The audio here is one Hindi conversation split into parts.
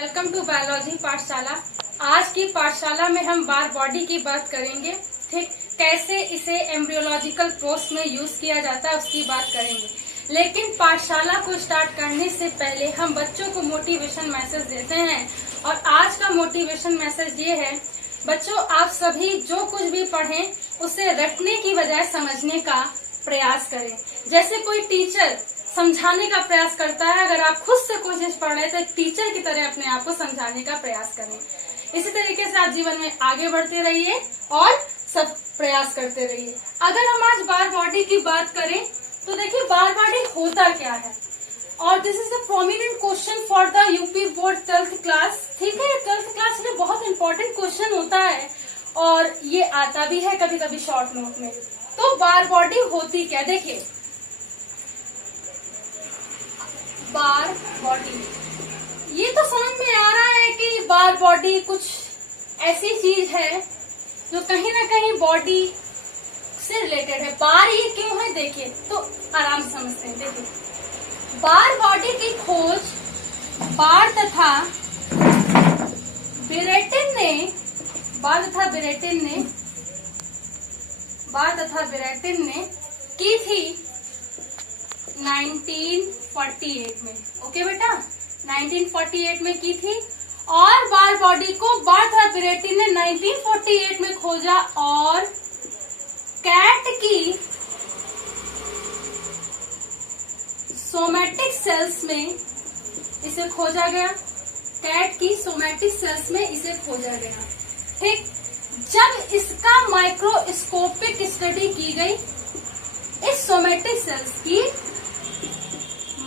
वेलकम टू बायोलॉजी पाठशाला। आज की पाठशाला में हम बार बॉडी की बात करेंगे। ठीक, कैसे इसे एम्ब्रियोलॉजिकल प्रोसेस में यूज किया जाता है उसकी बात करेंगे। लेकिन पाठशाला को स्टार्ट करने से पहले हम बच्चों को मोटिवेशन मैसेज देते हैं और आज का मोटिवेशन मैसेज ये है, बच्चों आप सभी जो कुछ भी पढ़ें उसे रटने की बजाय समझने का प्रयास करें। जैसे कोई टीचर समझाने का प्रयास करता है, अगर आप खुद से कोई चीज पढ़ रहे हैं तो एक टीचर की तरह अपने आप को समझाने का प्रयास करें। इसी तरीके से आप जीवन में आगे बढ़ते रहिए और सब प्रयास करते रहिए। अगर हम आज बार बॉडी की बात करें तो देखिए बार बॉडी होता क्या है, और this is the prominent question for the UP board 12th class. ठीक है, 12th क्लास में बहुत इंपॉर्टेंट क्वेश्चन होता है और ये आता भी है कभी कभी शॉर्ट नोट में। तो बार बॉडी होती क्या, देखिए बार बॉडी, ये तो समझ में आ रहा है कि बार बॉडी कुछ ऐसी चीज है जो कहीं ना कहीं बॉडी से रिलेटेड है। बार ये क्यों है, देखिए तो आराम से समझते हैं। देखिए बार बॉडी की खोज बार तथा बिरेटिन ने की थी 1948 में। ओके बेटा, 1948 में की थी और बार बॉडी को बार तथा बिरेटिन ने 1948 में खोजा और कैट की सोमैटिक सेल्स में इसे खोजा गया। कैट की सोमैटिक सेल्स में इसे खोजा गया। ठीक, जब इसका माइक्रोस्कोपिक स्टडी की गई, इस सोमैटिक सेल्स की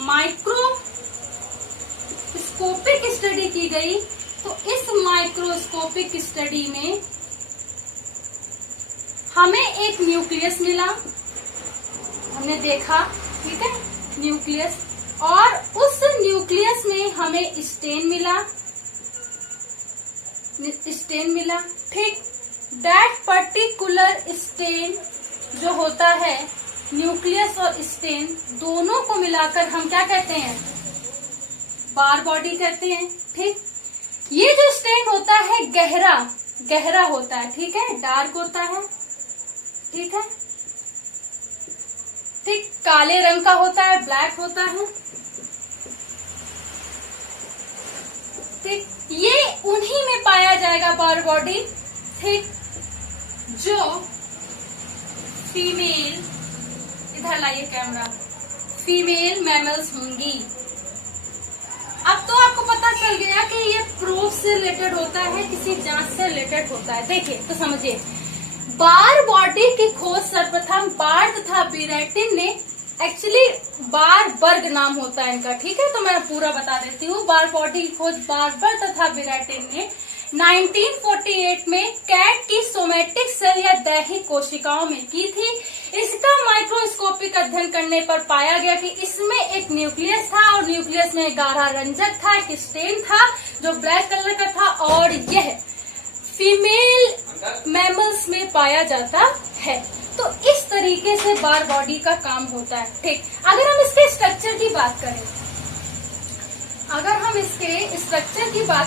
माइक्रोस्कोपिक स्टडी की गई, तो इस माइक्रोस्कोपिक स्टडी में हमें एक न्यूक्लियस मिला, हमने देखा। ठीक है, न्यूक्लियस, और उस न्यूक्लियस में हमें स्टेन मिला। ठीक, दैट पर्टिकुलर स्टेन जो होता है, न्यूक्लियस और स्टेन दोनों को मिलाकर हम क्या कहते हैं, बार बॉडी कहते हैं। ठीक, ये जो स्टेन होता है गहरा होता है। ठीक है, डार्क होता है। ठीक है, ठीक, काले रंग का होता है, ब्लैक होता है। ठीक, ये उन्हीं में पाया जाएगा बार बॉडी। ठीक, जो फीमेल, इधर लाइए कैमरा, फीमेल मैमल्स होंगी। अब तो आपको पता चल गया कि ये प्रोब से रिलेटेड होता है, किसी जांच से रिलेटेड होता है। देखिए तो समझिए, बार बॉडी की खोज सर्वप्रथम बार तथा बिरेटिन ने, एक्चुअली बार वर्ग नाम होता है इनका। ठीक है, तो मैं पूरा बता देती हूँ। बार बॉडी की खोज बार्बर तथा बिरेटिन ने 1948 में कैट की सोमैटिक सेल या दैहिक कोशिकाओं में की थी। इसका माइक्रोस्कोपिक अध्ययन करने पर पाया गया कि इसमें एक न्यूक्लियस था और न्यूक्लियस में गाढ़ा रंजक था, एक स्टेन था जो ब्लैक कलर का था, और यह फीमेल मैमल्स में पाया जाता है। तो इस तरीके से बार बॉडी का काम होता है। ठीक, अगर हम इसके स्ट्रक्चर की बात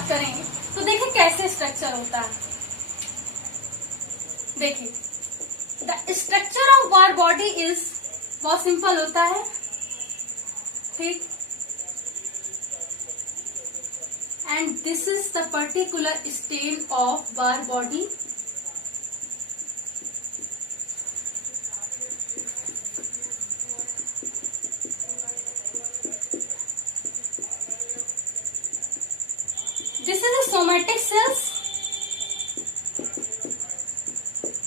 करें, तो देखिए कैसे स्ट्रक्चर होता है। देखिए the structure of Barr body is, बहुत सिंपल होता है। ठीक, and this is the particular stain of Barr body. This is a somatic cells.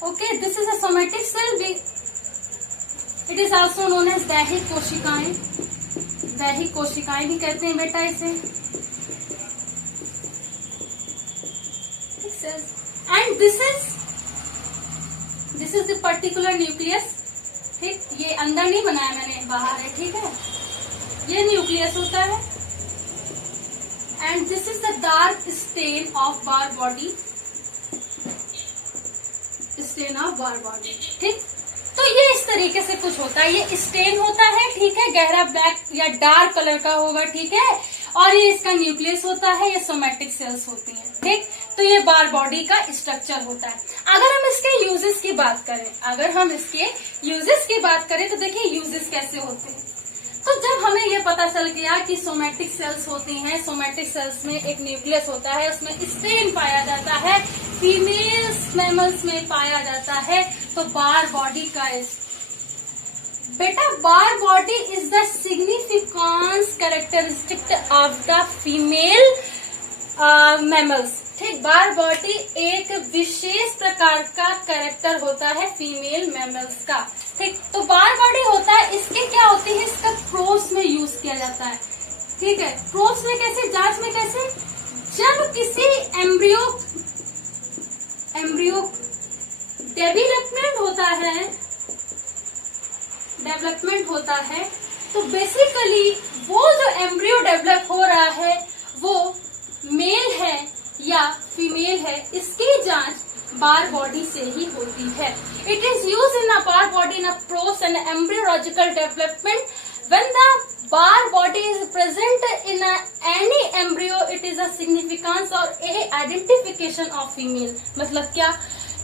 Okay, this is a somatic cell. It is also known as दैहिक कोशिकाएं। दैहिक कोशिकाएं भी कहते हैं बेटा इसे। And this is the particular nucleus. ठीक, ये अंदर नहीं बनाया मैंने, बाहर है। ठीक है, ये न्यूक्लियस होता है। And this is the dark stain of bar body. Stain of bar body. ठीक, तो ये इस तरीके से कुछ होता है। ये स्टेन होता है। ठीक है, गहरा ब्लैक या डार्क कलर का होगा। ठीक है, और ये इसका न्यूक्लियस होता है, ये सोमैटिक सेल्स होती हैं। ठीक, तो ये बार बॉडी का स्ट्रक्चर होता है। अगर हम इसके यूजेस की बात करें, तो देखिए यूजेस कैसे होते हैं। तो जब हमें ये पता चल गया कि सोमैटिक सेल्स होती हैं, सोमैटिक सेल्स में एक न्यूक्लियस होता है, उसमें स्टेन पाया जाता है, फीमेल्स मैमल्स में पाया जाता है, तो बार बॉडी का बेटा Barr body is the significance characteristic of the female mammals. ठीक, बार बॉडी एक विशेष प्रकार का कैरेक्टर होता है फीमेल मैमल्स का। ठीक, तो बार बॉडी होता है, इसके क्या होती है, इसका प्रोस में यूज किया जाता है। ठीक है, प्रोस में कैसे, जांच में कैसे, जब किसी एम्ब्रियो डेवलपमेंट होता है, तो बेसिकली वो जो एम्ब्रियो डेवलप हो रहा है वो मेल है या फीमेल है, इसकी जांच बार बॉडी से ही होती है। It is use in a bar body in a pros and embryological development. When the bar body is present in any embryo, it is a significance और ए आइडेंटिफिकेशन ऑफ फीमेल। मतलब क्या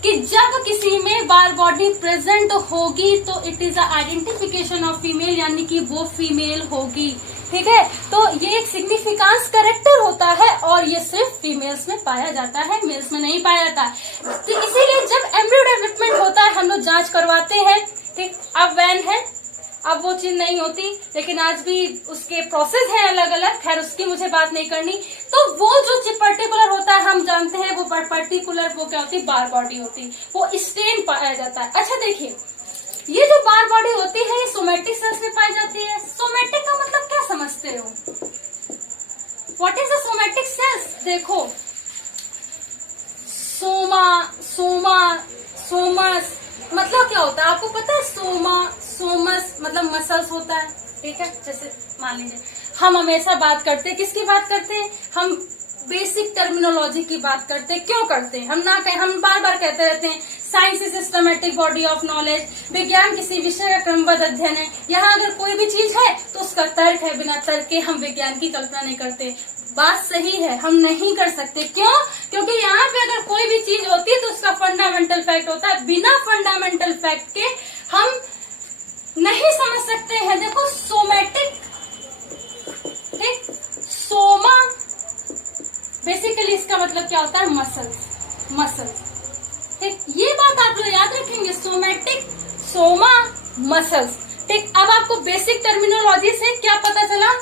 कि जब किसी में बार बॉडी प्रेजेंट होगी तो it is a identification of female, यानी कि वो फीमेल होगी। ठीक है, तो ये एक सिग्निफिकेंस कैरेक्टर होता है और ये सिर्फ फीमेल्स में पाया जाता है, मेल्स में नहीं पाया जाता है। तो इसीलिए जब एम्ब्रियो डेवलपमेंट होता है हम लोग जांच करवाते हैं। ठीक, अब वैन है, अब वो चीज नहीं होती, लेकिन आज भी उसके प्रोसेस हैं अलग अलग, खैर उसकी मुझे बात नहीं करनी। तो वो जो पर्टिकुलर होता है हम जानते हैं, वो पर्टिकुलर वो क्या होती है, बार बॉडी होती है, वो स्टेन पाया जाता है। अच्छा देखिए, ये जो बार बॉडी होती है ये सोमैटिक सेल्स में पाई जाती है। सोमैटिक का मतलब क्या समझते हो, what is the somatic cells? देखो, सोमस मतलब क्या होता है आपको पता है? सोमस मतलब मसल्स होता है। ठीक है, जैसे मान लीजिए हम हमेशा बात करते हैं, किसकी बात करते हैं, हम बेसिक टर्मिनोलॉजी की बात करते हैं। क्यों करते हैं? हम बार बार कहते रहते हैं science is systematic body of knowledge. विज्ञान किसी विषय का क्रमबद्ध अध्ययन है। यहाँ अगर कोई भी चीज है तो उसका तर्क है, बिना तर्क के हम विज्ञान की कल्पना नहीं करते। बात सही है, हम नहीं कर सकते। क्यों? क्योंकि यहाँ पे अगर कोई भी चीज होती है तो उसका फंडामेंटल फैक्ट होता है, बिना फंडामेंटल फैक्ट के हम नहीं समझ सकते हैं। देखो सोमैटिक, ठीक, सोमा बेसिकली इसका मतलब क्या होता है, मसल्स। ठीक, ये बात आप लोग याद रखेंगे, सोमैटिक, सोमा, मसल्स। ठीक, अब आपको बेसिक टर्मिनोलॉजी से क्या पता चला?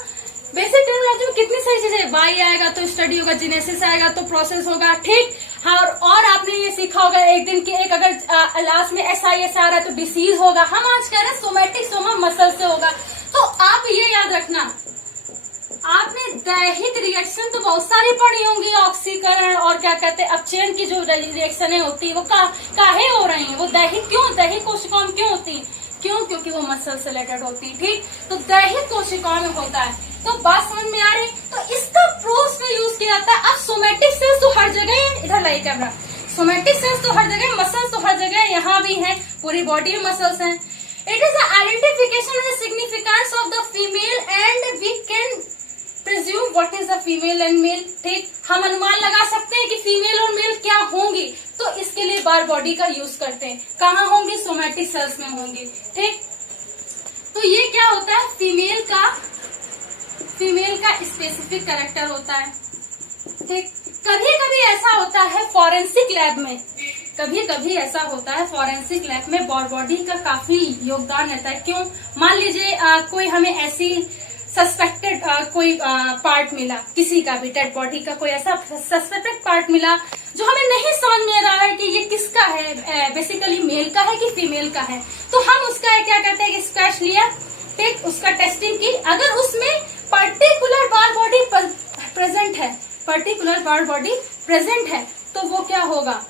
बेसिक टर्मिनोलॉजी में कितनी सारी चीजें, वाई आएगा तो स्टडी होगा, जेनेसिस आएगा तो प्रोसेस होगा। ठीक, हाँ, और आपने ये सीखा होगा एक दिन की एक अगर लास्ट में SIS आ रहा है तो डिसीज होगा। हम आज कह रहे हैं सोमैटिक, सोमा, मसल से होगा। तो आप ये याद रखना, आपने दैहिक रिएक्शन तो बहुत सारी पढ़ी होंगी, ऑक्सीकरण और क्या कहते हैं अपचयन की जो रिएक्शनें होती है वो काहे हो रही हैं, वो दैहिक क्यों, दैहिक कोशिकाओं में क्यों होती है? क्यों? क्योंकि वो मसल से रिलेटेड होती है। ठीक, तो दैहिक कोशिकाओं में होता है। तो बात समझ में आ रही? तो इसका प्रोस में यूज किया जाता है। अब सोमैटिक सेल्स तो हर जगह है, इधर लाइए कैमरा, सोमैटिक सेल्स तो हर जगह, मसल्स तो हर जगह, यहाँ भी है, पूरी बॉडी में मसल्स हैं। It is identification and significance of the female and we can presume what is the female and male. ठीक, हम अनुमान लगा सकते हैं कि फीमेल और मेल क्या होंगी, तो इसके लिए बार बॉडी का यूज करते हैं। कहाँ होंगी? सोमैटिक सेल्स में होंगी। ठीक, तो ये क्या होता है, फीमेल का स्पेसिफिक कैरेक्टर होता है। ठीक, कभी कभी ऐसा होता है फॉरेंसिक लैब में, कभी ऐसा होता है फॉरेंसिक लैब में बार बॉडी का काफी योगदान रहता है। क्यों? मान लीजिए कोई हमें ऐसी सस्पेक्टेड कोई पार्ट मिला, किसी का भी डेड बॉडी का कोई ऐसा सस्पेक्टेड पार्ट मिला जो हमें नहीं समझ में आ रहा है कि ये किसका है, बेसिकली मेल का है कि फीमेल का है, तो हम उसका क्या करते हैं, स्क्रैच लिया, ठीक, उसका टेस्टिंग की। अगर उसमें पर्टिकुलर बार बॉडी प्रेजेंट है तो वो क्या होगा,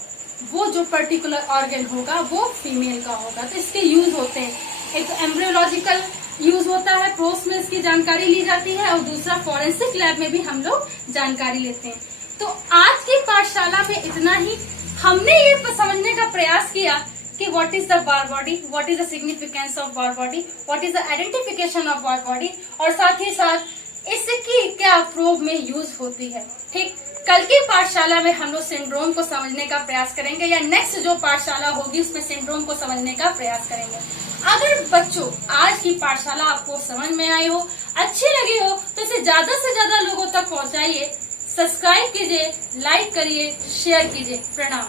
वो जो पर्टिकुलर ऑर्गन होगा वो फीमेल का होगा। तो इसके यूज होते हैं, एक तो एम्ब्रियोलॉजिकल यूज होता है, प्रोस में इसकी जानकारी ली जाती है, और दूसरा फॉरेंसिक लैब में भी हम लोग जानकारी लेते हैं। तो आज की पाठशाला में इतना ही। हमने ये समझने का प्रयास किया कि what is the bar body, what is the significance of Barr body, what is the identification of Barr body, और साथ ही साथ इसकी क्या प्रूफ में यूज होती है। ठीक, कल की पाठशाला में हम लोग सिंड्रोम को समझने का प्रयास करेंगे, या नेक्स्ट जो पाठशाला होगी उसमें सिंड्रोम को समझने का प्रयास करेंगे। अगर बच्चों आज की पाठशाला आपको समझ में आई हो, अच्छी लगी हो, तो इसे ज्यादा से ज्यादा लोगों तक पहुंचाइए, सब्सक्राइब कीजिए, लाइक करिए, शेयर कीजिए। प्रणाम।